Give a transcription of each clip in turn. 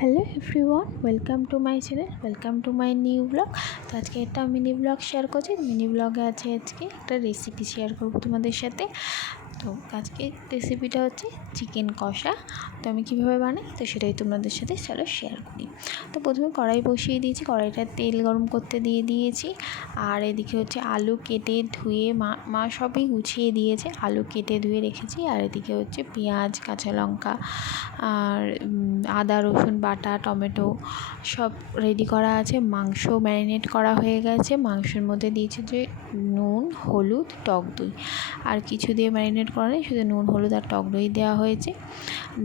Hello everyone, welcome to my channel, welcome to my new blog. তো আজকে একটা mini blog share করছি। Mini ব্লগে আছে আজকে একটা রেসিপি শেয়ার করবো তোমাদের সাথে। তো আজকে রেসিপিটা হচ্ছে চিকেন কষা। তো আমি কীভাবে বানাই তো সেটাই তোমাদের সাথে চলো শেয়ার করি। তো প্রথমে কড়াই বসিয়ে দিয়েছি, কড়াইটা তেল গরম করতে দিয়ে দিয়েছি। আর এদিকে হচ্ছে আলু কেটে ধুয়ে মা সবই গুছিয়ে দিয়েছে, আলু কেটে ধুয়ে রেখেছি। আর এদিকে হচ্ছে পেঁয়াজ, কাঁচা লঙ্কা আর আদা রসুন বাটা, টমেটো সব রেডি করা আছে। মাংস ম্যারিনেট করা হয়ে গেছে। মাংসের মধ্যে দিয়েছি যে নুন, হলুদ, টক দই, আর কিছু দিয়ে ম্যারিনেট করা নেই, শুধু নুন, হলুদ আর টক দই দেওয়া হয়েছে।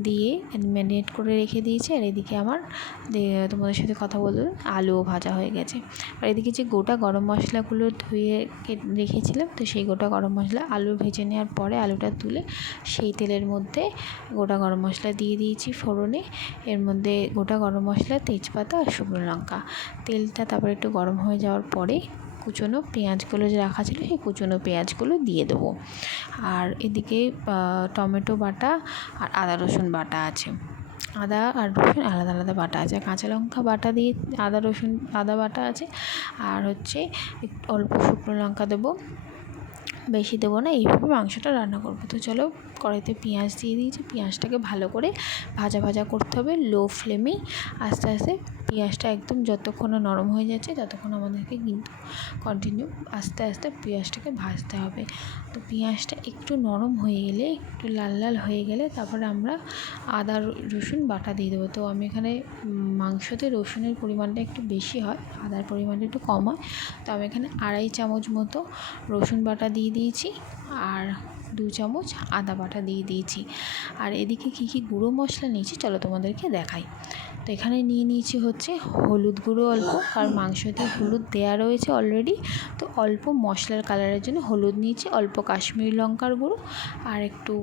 দিয়ে ম্যারিনেট করে রেখে দিয়েছি। আর এদিকে আমার তোমাদের সাথে কথা বলতে আলুও ভাজা হয়ে গেছে। আর এদিকে যে গোটা গরম মশলাগুলো ধুয়ে রেখেছিলাম, তো সেই গোটা গরম মশলা আলু ভেজে নেওয়ার পরে আলুটা তুলে সেই তেলের মধ্যে গোটা গরম মশলা দিয়ে দিয়েছি ফোড়নে। এর মধ্যে গোটা গরম মশলা, তেজপাতা আর শুকনো লঙ্কা। তেলটা তারপরে একটু গরম হয়ে যাওয়ার পরে কুচনো পেঁয়াজগুলো যে রাখা ছিল সেই কুচনো পেঁয়াজগুলো দিয়ে দেবো। আর এদিকে টমেটো বাটা আর আদা রসুন বাটা আছে, আদা আর রসুন আলাদা আলাদা বাটা আছে। কাঁচা লঙ্কা বাটা দিয়ে আদা বাটা আছে। আর হচ্ছে অল্প শুকনো লঙ্কা দেবো, বেশি দেবো না। এইভাবে মাংসটা রান্না করবো। তো চলো, কড়াইতে পেঁয়াজ দিয়ে দিয়েছি। পেঁয়াজটাকে ভালো করে ভাজা ভাজা করতে হবে লো ফ্লেমেই। আস্তে আস্তে পেঁয়াজটা একদম যতক্ষণ না নরম হয়ে যাচ্ছে ততক্ষণ আমাদেরকে কিন্তু কন্টিনিউ আস্তে আস্তে পেঁয়াজটাকে ভাজতে হবে। তো পেঁয়াজটা একটু নরম হয়ে গেলে, একটু লাল লাল হয়ে গেলে তারপরে আমরা আদা রসুন বাটা দিয়ে দেবো। তো আমি এখানে মাংসতে রসুনের পরিমাণটা একটু বেশি হয়, আদার পরিমাণটা একটু কম হয়। তো আমি এখানে 2.5 চামচ মতো রসুন বাটা দিয়ে দিয়েছি আর 2 চামচ আদা বাটা দিয়ে দিয়েছি। আর এদিকে কী কী গুঁড়ো মশলা নিয়েছি চলো তোমাদেরকে দেখাই। তো এখানে নিয়ে নিয়েছি হচ্ছে হলুদ গুঁড়ো অল্প, কারণ মাংসতে হলুদ দেওয়া রয়েছে অলরেডি। তো অল্প মশলার কালারের জন্য হলুদ নিয়েছি, অল্প কাশ্মীরি লঙ্কার গুঁড়ো আর একটু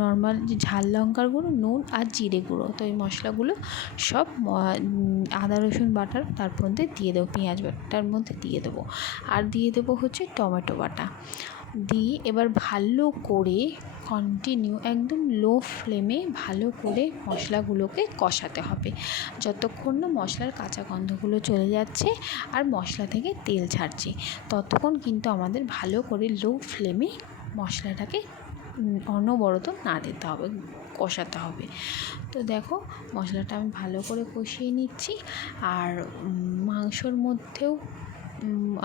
নর্মাল যে ঝাল লঙ্কার গুঁড়ো, নুন আর জিরে গুঁড়ো। তো এই মশলাগুলো সব আদা রসুন বাটার তার মধ্যে দিয়ে দেবো, পেঁয়াজ বাটার মধ্যে দিয়ে দেবো। আর দিয়ে দেবো হচ্ছে টমেটো বাটা দিয়ে এবার ভালো করে কন্টিনিউ একদম লো ফ্লেমে ভালো করে মশলাগুলোকে কষাতে হবে যতক্ষণ না মশলার কাঁচা গন্ধগুলো চলে যাচ্ছে আর মশলা থেকে তেল ছাড়ছে। ততক্ষণ কিন্তু আমাদের ভালো করে লো ফ্লেমে মশলাটাকে অনবরত নাড়তে হবে, কষাতে হবে। তো দেখো মশলাটা আমি ভালো করে কষিয়ে নিচ্ছি। আর মাংসর মধ্যেও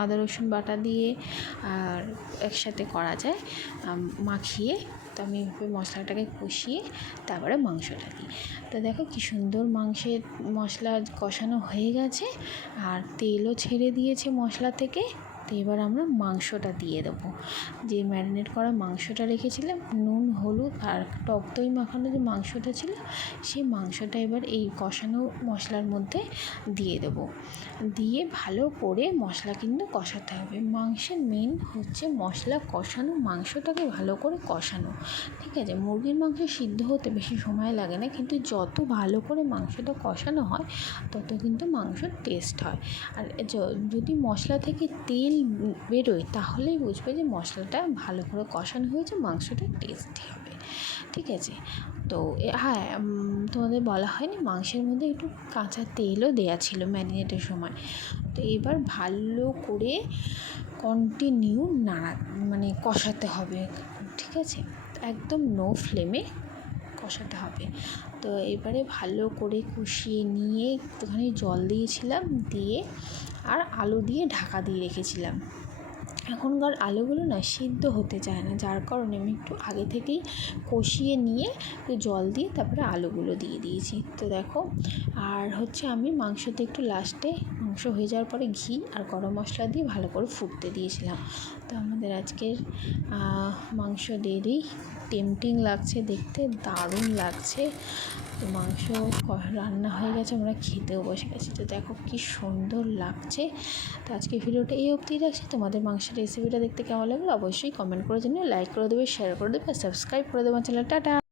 আদা রসুন বাটা দিয়ে আর একসাথে করা যায় মাখিয়ে। তো আমি মশলাটাকে কষিয়ে তারপরে মাংসটা দিই। তো দেখো কি সুন্দর মাংসের মশলা কষানো হয়ে গেছে আর তেলও ছেড়ে দিয়েছে মশলা থেকে। তো এবার আমরা মাংসটা দিয়ে দেবো, যে ম্যারিনেট করা মাংসটা রেখেছিলাম, নুন হলুদ আর টক দই মাখানো যে মাংসটা ছিল সেই মাংসটা এবার এই কষানো মশলার মধ্যে দিয়ে দেবো। দিয়ে ভালো করে মশলা কিন্তু কষাতে হবে। মাংসের মেন হচ্ছে মশলা কষানো, মাংসটাকে ভালো করে কষানো, ঠিক আছে? মুরগির মাংস সিদ্ধ হতে বেশি সময় লাগে না, কিন্তু যত ভালো করে মাংসটা কষানো হয় তত কিন্তু মাংসর টেস্ট হয়। আর যদি মশলা থেকে তেল বেরোয় তাহলেই বুঝবে যে মশলাটা ভালো করে কষানো হয়েছে, মাংসটা টেস্টি হবে, ঠিক আছে? তো হ্যাঁ, তোমাদের বলা হয়নি মাংসের মধ্যে একটু কাঁচা তেলও দেওয়া ছিল ম্যারিনেটের সময়। তো এবার ভালো করে কন্টিনিউ কষাতে হবে, ঠিক আছে? একদম নো ফ্লেমে কষাতে হবে। তো এবারে ভালো করে কষিয়ে নিয়ে একটুখানি জল দিয়েছিলাম, দিয়ে আর আলু দিয়ে ঢাকা দিয়ে রেখেছিলাম। এখনকার আলুগুলো না সিদ্ধ হতে চায় না, যার কারণে আমি একটু আগে থেকেই কষিয়ে নিয়ে একটু জল দিয়ে তারপরে আলুগুলো দিয়ে দিয়েছি। তো দেখো, আর হচ্ছে আমি মাংসতে একটু লাস্টে মাংস হয়ে যাওয়ার পরে ঘি আর গরম মশলা দিয়ে ভালো করে ফুটতে দিয়েছিলাম। তো আমাদের আজকের মাংস রেডি। টেম্পটিং লাগছে দেখতে, দারুণ লাগছে। তো মাংস রান্না হয়ে গেছে, আমরা খেতেও বসে গেছি। তো দেখো কি সুন্দর লাগছে। তো আজকে ভিডিওটা এই অবধি রাখছি। তোমাদের মাংসের রেসিপিটা দেখতে কেমন লাগলো অবশ্যই কমেন্ট করে জানিও, লাইক করে দেবে, শেয়ার করে দেবে আর সাবস্ক্রাইব করে দেবে চ্যানেল। টাটা।